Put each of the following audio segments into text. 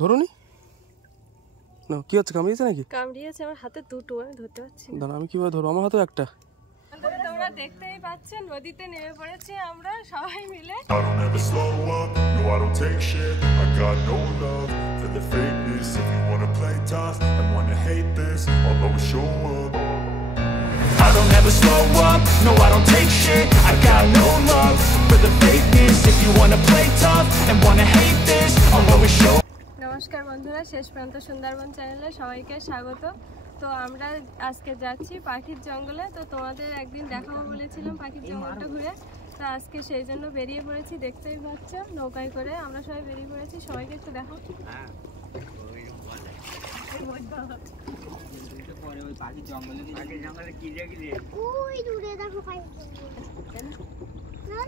ধরুনি না, কি হচ্ছে? কামড়িয়েছে নাকি? কামড়িয়েছে আমার হাতে দুটো, আমি ধরতে পারছি না। দাঁড়া, আমি কিভাবে ধরবো? আমার হাতেও একটা। তোমরা দেখতেই পাচ্ছেন নদীতে নেমে পড়েছি আমরা সবাই মিলে। I don't ever slow up, no I don't take shit. I got no love for the fakeness. If you wanna play tough and wanna hate this, I'll always show up. I don't ever slow up, no I don't take shit. I got no love for the fakeness. If you wanna play tough and wanna hate this, I'll always show up. নমস্কার বন্ধুরা, শেষ প্রান্ত সুন্দরবন চ্যানেলে সবাইকে স্বাগত। তো আমরা আজকে যাচ্ছি পাখির জঙ্গলে। তো তোমাদের একদিন দেখাবো বলেছিলাম পাখির জঙ্গলটা ঘুরে, তো আজকে সেই জন্য বেরিয়ে পড়েছি। দেখতেই পাচ্ছ নৌকায় করে আমরা সবাই বেরিয়ে পড়েছি। সবাইকে একটু দেখো।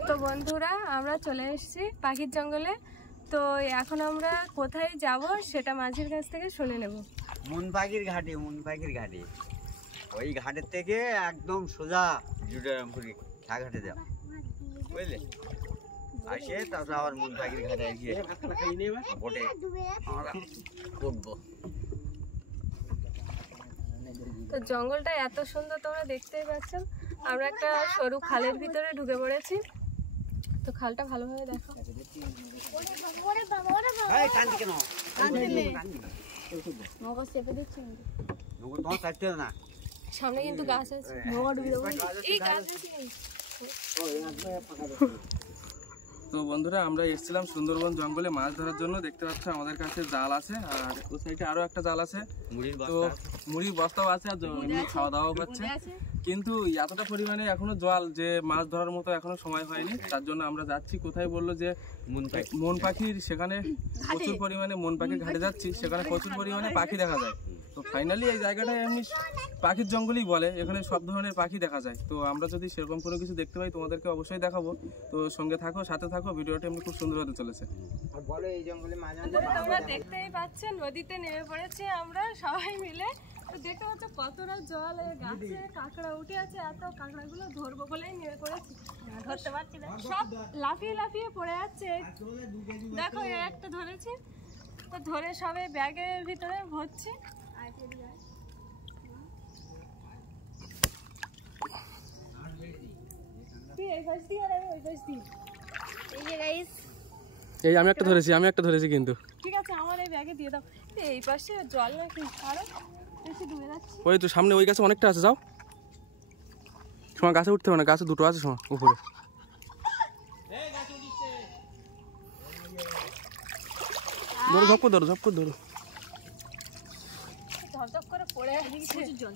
তো বন্ধুরা আমরা চলে এসেছি পাখির জঙ্গলে। তো এখন আমরা কোথায় যাব সেটা মাঝির কাছ থেকে শুনে নেব। মুন পাখির ঘাটে, মুন পাখির ঘাটে, ওই ঘাটের থেকে একদম সোজা জুটারামপুরি ঘাটে যাও, বুঝলে? আসে তারপরে আবার মুন পাখির ঘাটে গিয়ে বোটে আমরা উঠবো। তো জঙ্গলটা এত সুন্দর তোমরা দেখতেই পাচ্ছ। আমরা একটা সরু খালের ভিতরে ঢুকে পড়েছি। তো খালটা ভালোভাবে দেখো। সামনে কিন্তু গাছ আছে। তো বন্ধুরা আমরা এসেছিলাম সুন্দরবন জঙ্গলে মাছ ধরার জন্য। দেখতে পাচ্ছ আমাদের কাছে জাল আছে, আর ওই সাইডে আরো একটা জাল আছে। তো মুড়ির বস্তাও আছে, আর এমনি খাওয়া দাওয়াও পাচ্ছে। কিন্তু এতটা পরিমাণে এখনো জল যে মাছ ধরার মতো এখনো সময় হয়নি। তার জন্য আমরা যাচ্ছি কোথায় বললো যে মন পাখির, সেখানে প্রচুর পরিমাণে মন পাখির ঘাটে যাচ্ছি। সেখানে প্রচুর পরিমাণে পাখি দেখা যায়। তো ফাইনালি এই জায়গাটা এমনি পাখির জঙ্গলই বলে, এখানে সব ধরনের পাখি দেখা যায়। তো আমরা যদি সেরকম কোনো কিছু দেখতে পাই তোমাদেরকে অবশ্যই দেখাবো। তো সঙ্গে থাকো, সাথে থাকো, ভিডিওটা এমনি খুব সুন্দর হতে চলেছে। তোমরা দেখতেই পাচ্ছেন নদীতে নেমে পড়েছি আমরা সবাই মিলে। তো দেখতে পাচ্ছ কতটা জল, গাছে কাঁকড়া উঠে আছে। এত কাঁকড়াগুলো ধরবো বলেই নেমে পড়েছি, ধরতে পারছি না, সব লাফিয়ে লাফিয়ে পড়ে যাচ্ছে। দেখো একটা ধরেছি, তো ধরে সবাই ব্যাগের ভিতরে ভরছি। এই আমি একটা ধরেছি কিন্তু। ঠিক আছে, আমার এই ব্যাগে দিয়ে দাও। এই পাশে জল নাকি আরো বেশি ডুবে যাচ্ছে। ওই তো সামনে ওই গাছে অনেকটা আছে, যাও। সময় গাছে উঠতে হবে না, গাছে দুটো আছে সময় উপরে। ধরো, ঝপ করে ধরো, ঝপ করে ধরো। ঝপঝপ করে পড়ে আসছে জল।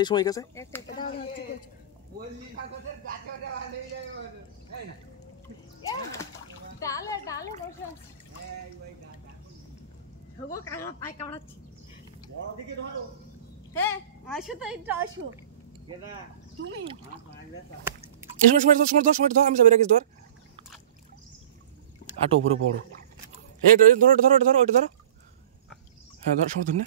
এই সময় গেছে। ডালে ডালে বসে আছে। পায়ে কামড়াচ্ছি। হ্যাঁ আসো তো, একটু আসো। তুমি সময় ধর, আমি যাবি রাখিস ধর। আটো উপরে পড়ো। এই ধরো ধরো ধরো, ওইটা ধরো। হ্যাঁ ধরো, সময় ধর না।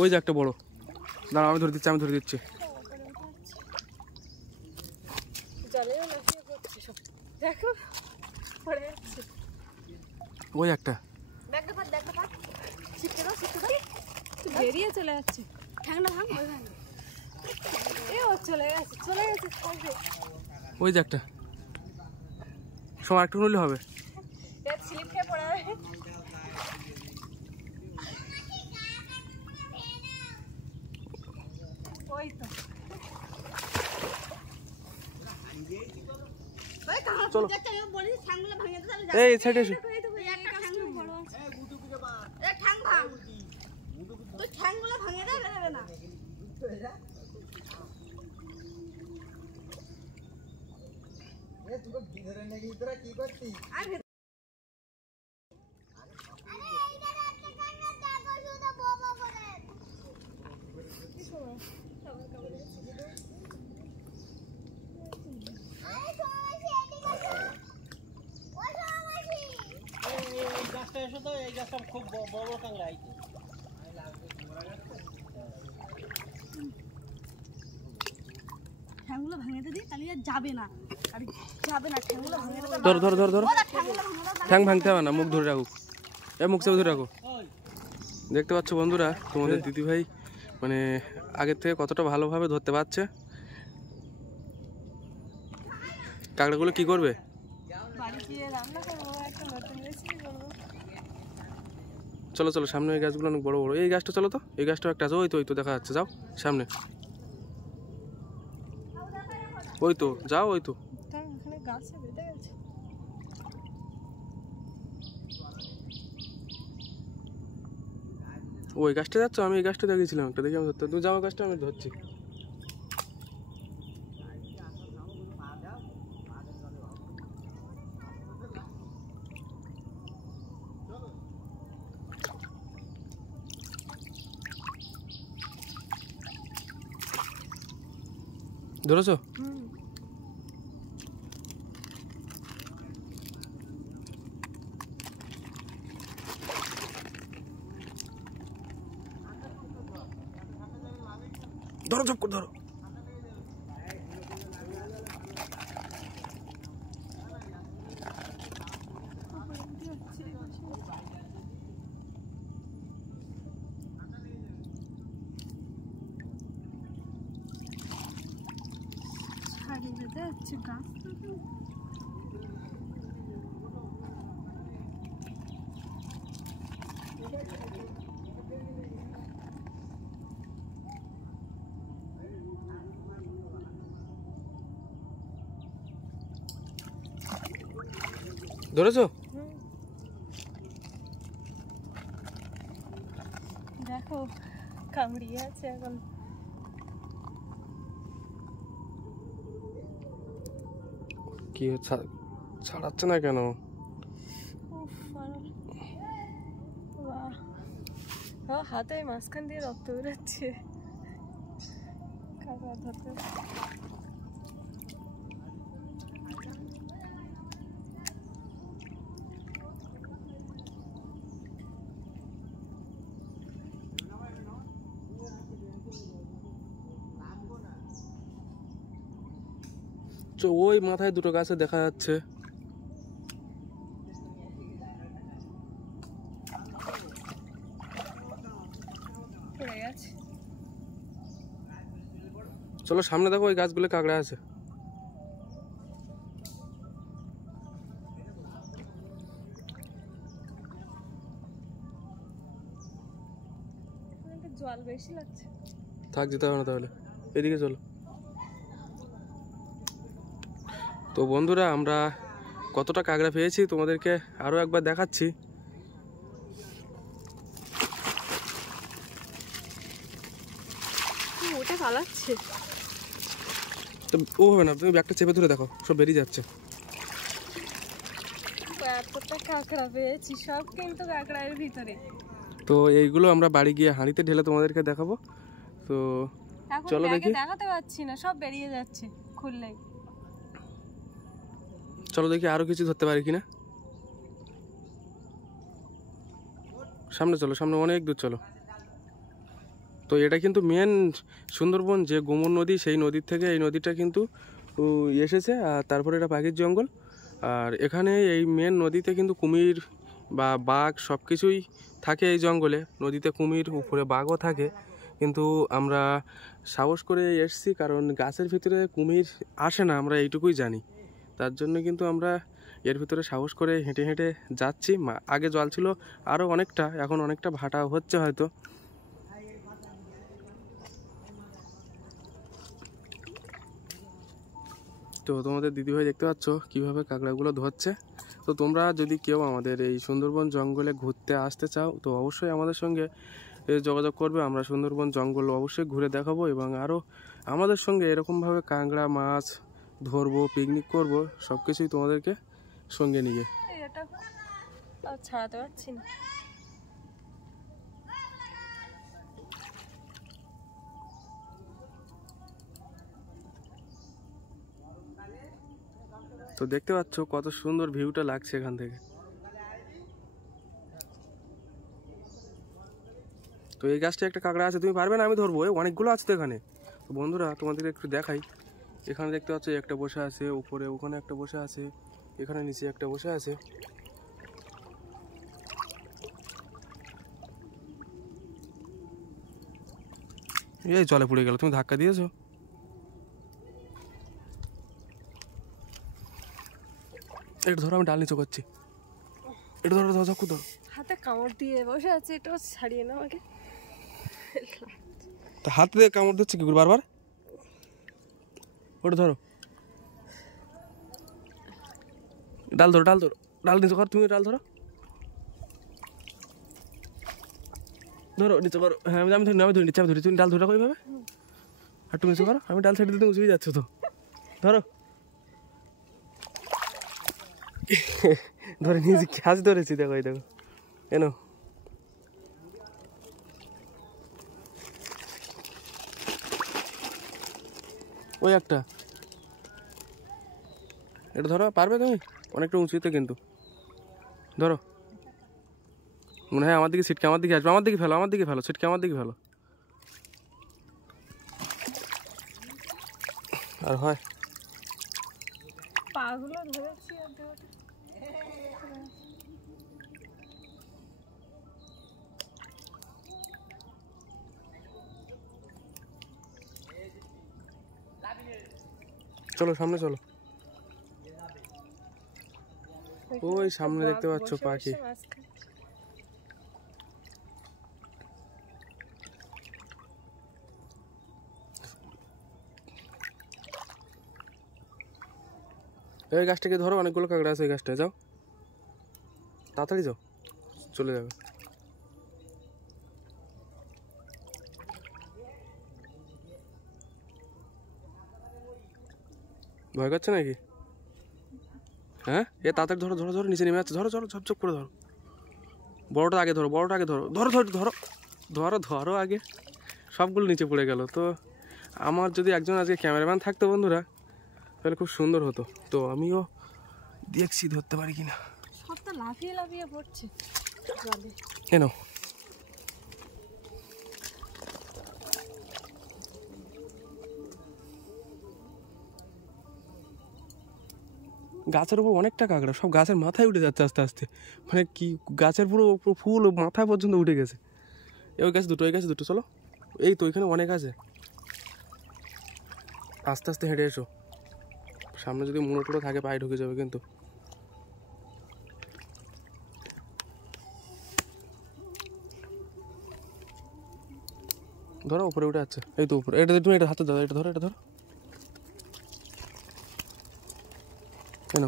ওই যে একটা বড়, দাঁড়া আমি ধরে দিচ্ছি। দেখো পড়ে যাচ্ছে। ওই একটা বেরিয়ে চলে যাচ্ছে। চলে গেছে। ওই যে একটা, সময় একটু নইলে হবে। স্লিপ খেয়ে পড়ে যাবে। ওই তো চলো এই সাইডে এসো। কি করছিস? ঠ্যাংগুলো ভাঙে দিই তাহলে আর যাবে না, আর যাবে না ঠ্যাংগুলো ভাঙে দিতে। ধর ধর ধর ধর, ঠ্যাংগুলো ভাঙে দাও। ঠ্যাং ভাঙতে হবে না, মুখ ধরে রাখো, মুখ চেপে ধরে রাখো। দেখতে পাচ্ছ বন্ধুরা, তোমাদের দিদিভাই মানে আগের থেকে কতটা ভালোভাবে ধরতে পারছে। কাঁকড়াগুলো কি করবে? বাড়ি গিয়ে রান্না করবো, একটা নতুন রেসিপি করবো। চলো চলো, সামনে এই গাছগুলো অনেক বড় বড়। এই গাছটা চলো তো, এই গাছটাও একটা আছে, ওই তো ওই তো দেখা যাচ্ছে, যাও সামনে, ওই তো যাও, ওই তো। তার ওখানে গাছে বেঁধে গেছে। ওই গাছটা যাচ্ছ, আমি এই গাছটা দেখেছিলাম একটা, দেখি আমি ধরতে, তুমি যাও গাছটা, আমি ধরছি। ধরেছো? ধরো, চপ করে ধরো। ছাড়ি বেঁধে যাচ্ছে গাছ থেকে। ধরেছো? দেখো কামড়িয়ে আছে এখন। কি ছাড়াচ্ছে না কেন? উফ, বাহ, আমার হাতে মাঝখান দিয়ে রক্ত বেরোচ্ছে। কাঁকড়া ধরতে ওই মাথায় দুটো গাছে দেখা যাচ্ছে। পড়ে গেছে। চলো সামনে দেখো, ওই গাছগুলো কাঁকড়া আছে। জল বেশি লাগছে। থাক, যেতে হবে না তাহলে, এদিকে চলো। তো বন্ধুরা, আমরা কতটা কাঁকড়া পেয়েছি তোমাদেরকে আরও একবার দেখাচ্ছি। ওটা পালাচ্ছে। তো ও হবে না, তুমি ব্যাগটা চেপে ধরে দেখো, সব বেরিয়ে যাচ্ছে। এতটা কাঁকড়া পেয়েছি, সব কিন্তু কাঁকড়ার ভিতরে। তো এইগুলো আমরা বাড়ি গিয়ে হাঁড়িতে ঢেলে তোমাদেরকে দেখাবো। তো চলো দেখি, দেখাতে পাচ্ছি না, সব বেরিয়ে যাচ্ছে খুললেই। চলো দেখি আরো কিছু ধরতে পারি কিনা। সামনে চলো, সামনে অনেক দূর চলো। তো এটা কিন্তু মেন সুন্দরবন যে গোমর নদী, সেই নদীর থেকে এই নদীটা কিন্তু এসেছে। আর তারপরে এটা পাখির জঙ্গল। আর এখানে এই মেন নদীতে কিন্তু কুমির বা বাঘ সব কিছুই থাকে এই জঙ্গলে। নদীতে কুমির, উপরে বাঘও থাকে। কিন্তু আমরা সাহস করে এসেছি, কারণ গাছের ভিতরে কুমির আসে না, আমরা এইটুকুই জানি। তার জন্য কিন্তু আমরা এর ভিতরে সাহস করে হেঁটে হেঁটে যাচ্ছি। আগে জল ছিল আরও অনেকটা, এখন অনেকটা ভাটা হচ্ছে হয়তো। তো তোমাদের দিদিভাই দেখতে পাচ্ছ কীভাবে কাঁকড়াগুলো ধরছে। তো তোমরা যদি কেউ আমাদের এই সুন্দরবন জঙ্গলে ঘুরতে আসতে চাও, তো অবশ্যই আমাদের সঙ্গে যোগাযোগ করবে। আমরা সুন্দরবন জঙ্গল অবশ্যই ঘুরে দেখাবো, এবং আরও আমাদের সঙ্গে এরকমভাবে কাঁকড়া মাছ ধরবো, পিকনিক করব, সব কিছুই তোমাদেরকে সঙ্গে নিয়ে। এটা ছাড়াতে পারছি না। তো দেখতে পাচ্ছ কত সুন্দর ভিউটা লাগছে এখান থেকে। তো এই গাছটা একটা কাঁকড়া আছে, তুমি পারবে না? আমি ধরবো, অনেকগুলো আছে তো এখানে। তো বন্ধুরা তোমাদেরকে একটু দেখাই, এখানে দেখতে পাচ্ছ একটা বসে আছে উপরে, ওখানে একটা বসে আছে, এখানে নিচে একটা বসে আছে। এই জলে পড়ে গেল, তুমি ধাক্কা দিয়েছো। এটা ধরো, আমি ডাল নিচে করছি, এটা ধরো, ধরো ধরো, ধরো। হাতে কামড় দিয়ে বসে আছে, এটা ছাড়িয়ে না আমাকে। তা হাত দিয়ে কামড় দিচ্ছে কি করে বারবার? ওটা ধরো, ডাল ধরো, ডাল ধরো, ডাল নিচে করো, তুমি ডাল ধরো, ধরো নিচে করো। হ্যাঁ আমি ধরি, আমি ধরি নিচে, আমি ধরি, তুমি ডাল ধরে রাখো এইভাবে, আর তুমি নিচে করো, আমি ডাল ছেড়ে দিতে উঁচুই যাচ্ছ তো। ধরো, ধরে নিয়েছি, কাজ ধরেছি, দেখো এই দেখো, এনো। ওই একটা, এটা ধরো, পারবে তুমি? অনেকটা উঁচুতে কিন্তু, ধরো। মনে হয় আমার দিকে ছিটকে, আমার দিকে আসবে, আমার দিকে ফেলো, আমার দিকে ফেলো, ছিটকে আমার দিকে ফেলো। আর হয় পাগুলো ধরেছি আর দেওয়াটা। চলো সামনে চলো, ওই সামনে দেখতে পাচ্ছ বসে পাখি। বসে মাছ খাচ্ছে। এই গাছটাকে ধরো, অনেকগুলো কাঁকড়া আছে এই গাছটায়, যাও তাড়াতাড়ি যাও, চলে যাবে। ভয় করছে নাকি? হ্যাঁ, এ তাড়াতাড়ি ধরো, ধরো ধরো, নিচে নেমে যাচ্ছে, ধরো ধরো, ঝপঝপ করে ধরো। বড়টা আগে ধরো, বড়টা আগে ধরো, ধরো ধরো ধরো, ধরো ধরো আগে। সবগুলো নিচে পড়ে গেল। তো আমার যদি একজন আজকে ক্যামেরাম্যান থাকতো বন্ধুরা, তাহলে খুব সুন্দর হতো। তো আমিও দেখছি ধরতে পারি কিনা। সব তো লাফিয়ে লাফিয়ে পড়ছে জলে। কেন? গাছের উপর অনেকটা কাঁকড়া, সব গাছের মাথায় উঠে যাচ্ছে আস্তে আস্তে, মানে কি গাছের পুরো ফুল মাথায় পর্যন্ত উঠে গেছে। ওই গাছ দুটো, ওই গাছ দুটো, চলো। এই তো এখানে অনেক আছে, আস্তে আস্তে হেঁটে এসো, সামনে যদি মুড়ো টুড়ো থাকে পায়ে ঢুকে যাবে কিন্তু। ধরো, উপরে উঠে যাচ্ছে, এই তো উপরে, এটা তুমি এটা হাতে দাও, এটা ধরো, এটা ধরো, কেন?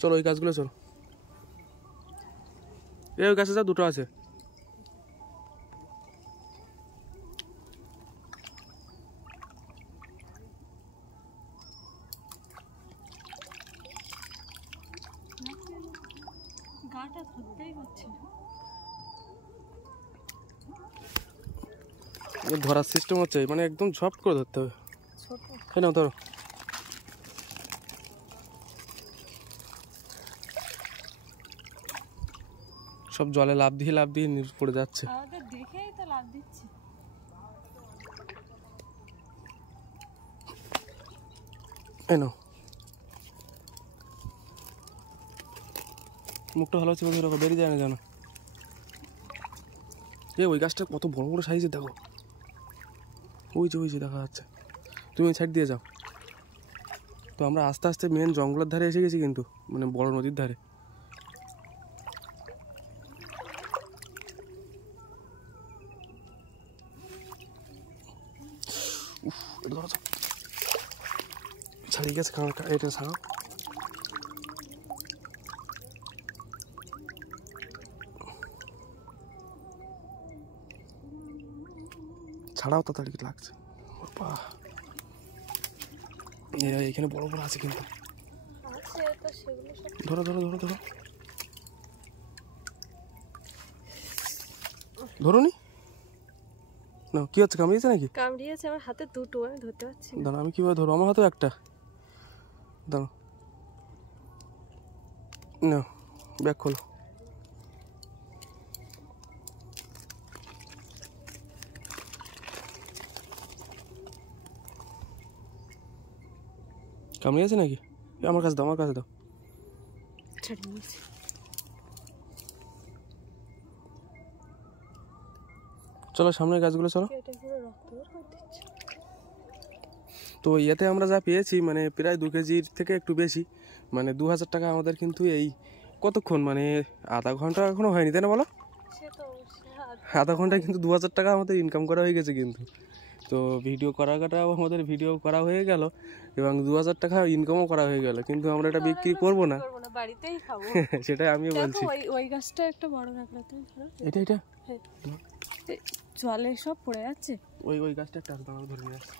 চলো ওই গাছগুলো চলো, এই ওই গাছে যা, দুটো আছে। গাটা ধরতেই হচ্ছে না। ধরার সিস্টেম হচ্ছে, মানে একদম ঝপ করে ধরতে হবে। ছোট কেন? ধরো, সব জলে লাফ দিয়ে পড়ে যাচ্ছে। আমাদের দেখেই তো লাভ দিচ্ছে। কেন? মুখটা ভালো হচ্ছে, বেরিয়ে যায় না জানো। এ ওই গাছটা কত বড় বড় সাইজের, দেখো, ওই যে দেখা যাচ্ছে। তুমি ওই সাইড দিয়ে যাও। তো আমরা আস্তে আস্তে মেন জঙ্গলের ধারে এসে গেছি কিন্তু, মানে বড় নদীর ধারে। এটা ধরো, ছাড়িয়ে গেছে, এটা ছাড়াও। ছাড়াও, তাড়াতাড়ি লাগছে। এখানে বড় বড় আছে কিন্তু, আছে তো, সেগুলো সব ধরো ধরো ধরো ধরো, ধরো নি না, কি হচ্ছে, কামড়িয়েছে নাকি? কামড়িয়েছে আমার হাতে দুটো, আমি ধরতে পারছি না। দাঁড়া, আমি কীভাবে ধরবো? আমার হাতেও একটা, দাঁড়া না, ব্যাগ খোলো। কামড়িয়েছে নাকি? আমার কাছে দাও, আমার কাছে দাও। চলো সামনের গাছগুলো চলো। তো ইয়েতে আমরা যা পেয়েছি মানে প্রায় 2 কেজির থেকে একটু বেশি, মানে 2000 টাকা আমাদের কিন্তু এই কতক্ষণ মানে আধা ঘন্টা এখনো হয়নি, তাই না বলো? আধা ঘন্টায় কিন্তু 2000 টাকা আমাদের ইনকাম করা হয়ে গেছে কিন্তু। তো ভিডিও করাটাও আমাদের ভিডিও করা হয়ে গেল এবং 2000 টাকা ইনকামও করা হয়ে গেল, কিন্তু আমরা এটা বিক্রি করবো না, বাড়িতেই খাবো। সেটাই আমিও বলছি। ওই গাছটা একটা বড় কাঁকড়া, তুমি ধরো। এটা এটা জলে সব পড়ে যাচ্ছে। ওই গাছটা একটা আসবে, আমরা ধরে নিয়ে আসছি।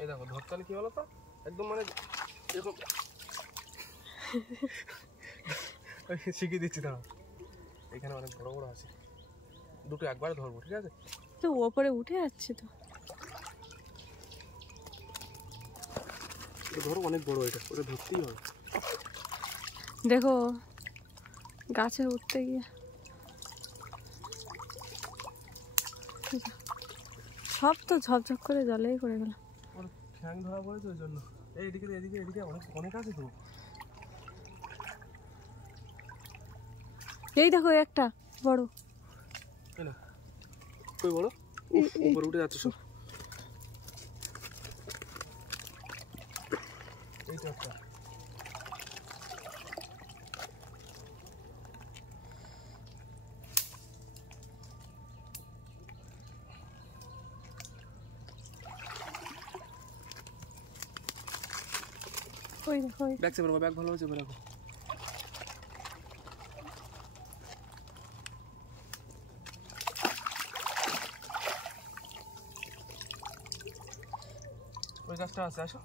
এই দেখো ধরতে হলে কি বলো তো, একদম মানে এরকম শিখিয়ে দিচ্ছি দাঁড়া। এখানে অনেক বড় বড় আছে, দুটো একবারে ধরবো, ঠিক আছে? তো ওপরে উঠে যাচ্ছে তো। ধরো অনেক বড়, এটা ওটা ধরতেই হবে। দেখো গাছে উঠতে গিয়ে সব তো ঝপঝপ করে জলেই পড়ে গেল। ঠ্যাং ধরা পড়েছে ওই জন্য। এইদিকে এদিকে এদিকে অনেক অনেক আছে তো। এই দেখো একটা বড়। কই বড়? উপরে উঠে যাচ্ছে সব। এইটা একটা। ওই দেখো ব্যাগ চেপে রাখো, ব্যাগ ভালো চেপে রাখো। ওই গাছটা আছে, আসো।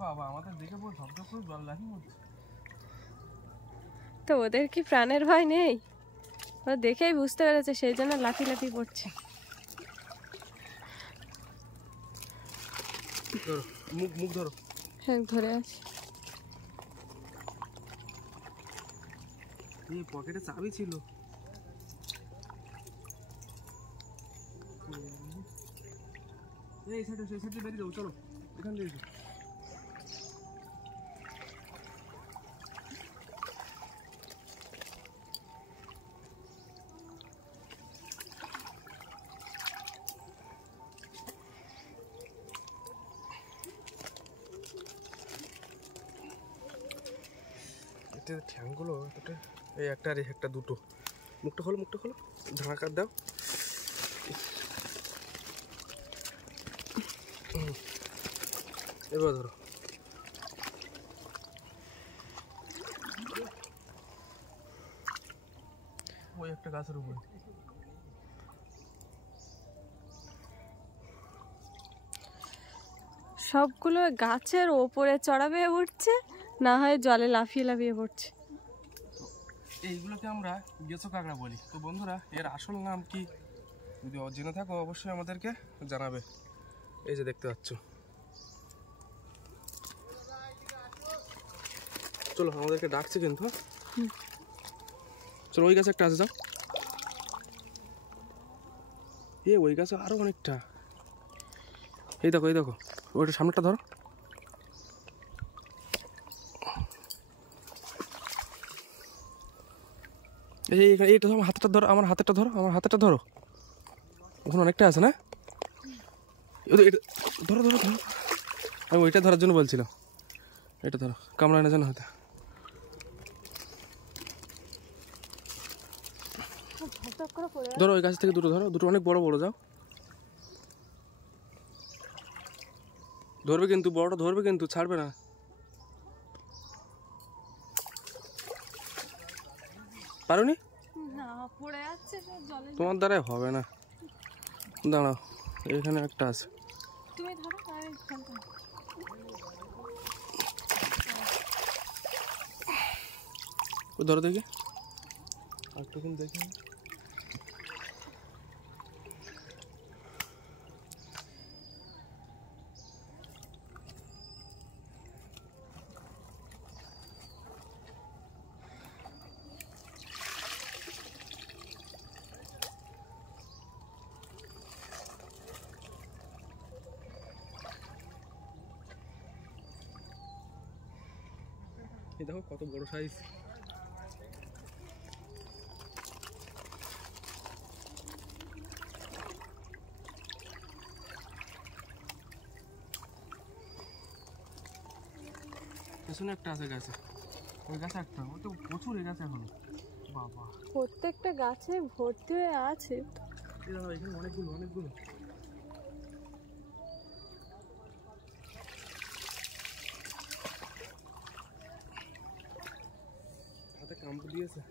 বাবা আমাদের দেখে পুরো ঝকঝক করে জল লাফিয়ে পড়ছে। তো ওদের কি প্রাণের ভয় নেই? ওরা দেখেই বুঝতে পেরেছে, সেই জন্য লাফি লাফি পড়ছে। ধরো মুখ মুখ ধরো। হ্যাঁ ধরে আছি। এই পকেটে চাবি ছিল। এই সাইডে সেই সাইডে বেরিয়ে যাও, চলো এখান দিয়ে এসো। এতে ঠ্যাংগুলো এতটা, এই একটা আর একটা দুটো। মুখটা খোলো, মুখটা খোলো, ঢাকা দাও। এবার ধরো। ওই একটা গাছের উপরে। সবগুলো গাছের ওপরে চড়াবে উঠছে, না হয় জলে লাফিয়ে লাফিয়ে পড়ছে। এইগুলোকে আমরা গেঁচো কাঁকড়া বলি। তো বন্ধুরা এর আসল নাম কি যদি জেনে থাকো অবশ্যই আমাদেরকে জানাবে। এই যে দেখতে পাচ্ছ, চলো আমাদেরকে ডাকছে কিন্তু। চলো ওই গাছে একটা আছে, যাও। ওই গাছে আরো অনেকটা। এই দেখো এই দেখো, ওইটা সামনেটা ধরো। এইটা আমার হাতটা ধরো, আমার হাতটা ধরো, আমার হাতটা ধরো। ওখানে অনেকটা আছে না? ধরো ধরো ধরো, আমি ওইটা ধরার জন্য বলছিলাম। এটা ধরো, কামড়ায় না যেন হাতে। ধরো ওই গাছ থেকে দুটো ধরো, দুটো অনেক বড় বড়, যাও। ধরবে কিন্তু, বড়টা ধরবে কিন্তু, ছাড়বে না। পারোনি? তোমার দ্বারাই হবে না, দাঁড়াও এখানে একটা আছে। ধরো দেখি, একটু দেখি। দেখো কত বড় সাইজ। পেছনে একটা আছে গাছে, ওই গাছে একটা, ওই তো প্রচুর এই গাছে এখনো। বাবা প্রত্যেকটা গাছে ভর্তি হয়ে আছে। এখানে অনেকগুলো অনেকগুলো। হাতে কামড় দিয়েছে।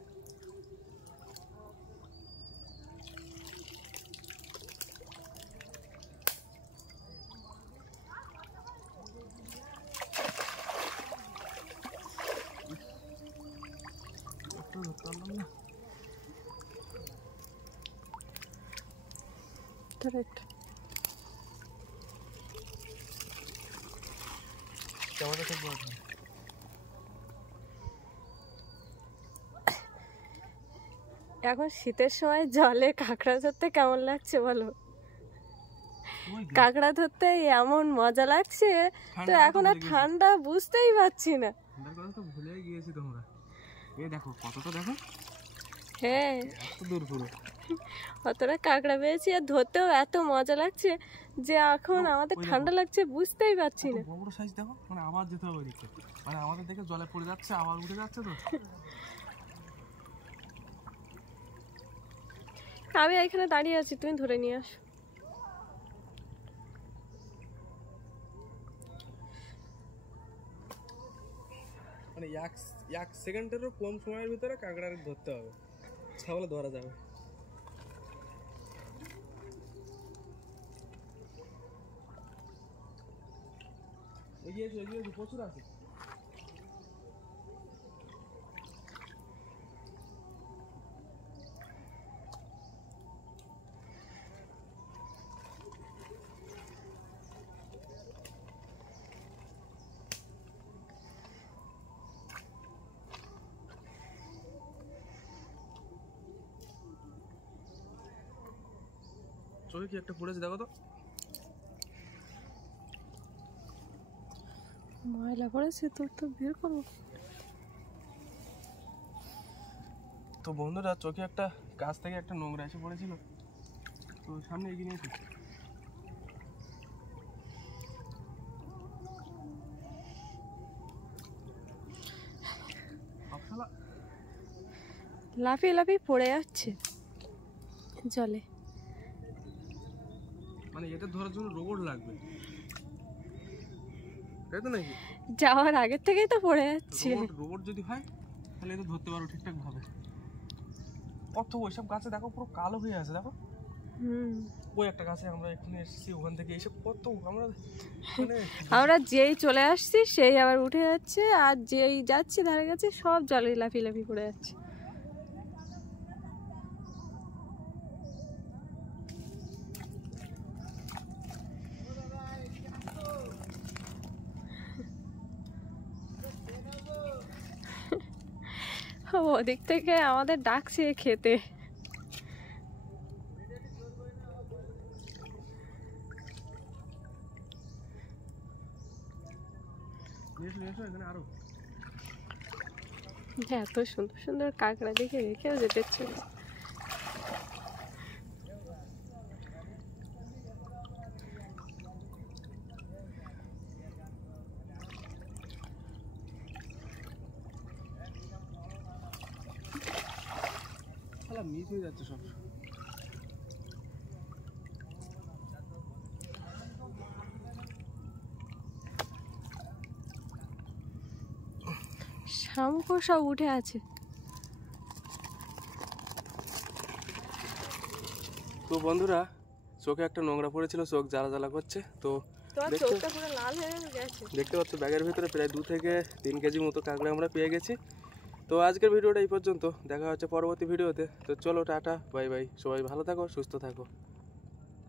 Correct. এখন শীতের সময় জলে কাঁকড়া ধরতে কেমন লাগছে বলো? কাঁকড়া ধরতে এমন মজা লাগছে, তো এখন আর ঠান্ডা বুঝতেই পারছি না। ভুলে গিয়েছি তোমরা। এই দেখো কতটা, দেখো হ্যাঁ এত দূর পুরো অতটা কাঁকড়া পেয়েছি, আর ধরতেও এত মজা লাগছে যে এখন আমাদের ঠান্ডা লাগছে বুঝতেই পারছি না। বড় সাইজ দেখো, মানে আবার যেতে হবে ওইদিকে, মানে আমাদের দেখে জলে পড়ে যাচ্ছে আবার উঠে যাচ্ছে। তো আমি এখানে দাঁড়িয়ে আছি, তুমি ধরে নিয়ে আসো। মানে এক সেকেন্ডেরও কম সময়ের ভিতরে কাঁকড়া ধরতে হবে, তাহলে ধরা যাবে। এগিয়ে এসো, এগিয়ে এসো, প্রচুর আছে। চোখে কি একটা পড়েছে দেখো তো। ময়লা পড়েছে, তোর তো বের করবো। তো বন্ধুরা, চোখে একটা গাছ থেকে একটা নোংরা এসে পড়েছিল, তো সামনে এগিয়ে নিয়েছি। লাফিয়ে লাফিয়ে পড়ে যাচ্ছে জলে। মানে এটা ধরার জন্য রোবট লাগবে, তাই তো নাকি? যাওয়ার আগের থেকেই তো পড়ে যাচ্ছে। রোবট যদি হয় তাহলে এটা ধরতে পারো ঠিকঠাক ভাবে। কত ওইসব গাছে দেখো পুরো কালো হয়ে আছে, দেখো। ওই একটা গাছে আমরা এখানে এসেছি, ওখান থেকে এইসব কত আমরা যেই চলে আসছি সেই আবার উঠে যাচ্ছে, আর যেই যাচ্ছি ধারে কাছে সব জলে লাফিয়ে লাফিয়ে পড়ে যাচ্ছে। ওদিক থেকে আমাদের ডাকছে খেতে। এত সুন্দর সুন্দর কাঁকড়া দেখে রেখেও যেতে ইচ্ছে করছে। মিস হয়ে যাচ্ছে সব। শামুক সব উঠে আছে। তো বন্ধুরা, চোখে একটা নোংরা পড়েছিল, চোখ জ্বালা জ্বালা করছে। তো দেখতে পাচ্ছ ব্যাগের ভিতরে প্রায় 2 থেকে 3 কেজি মতো কাঁকড়া আমরা পেয়ে গেছি। তো আজকের ভিডিওটা এই পর্যন্ত, দেখা হচ্ছে পরবর্তী ভিডিওতে। তো চলো টাটা, বাই বাই, সবাই ভালো থাকো, সুস্থ থাকো।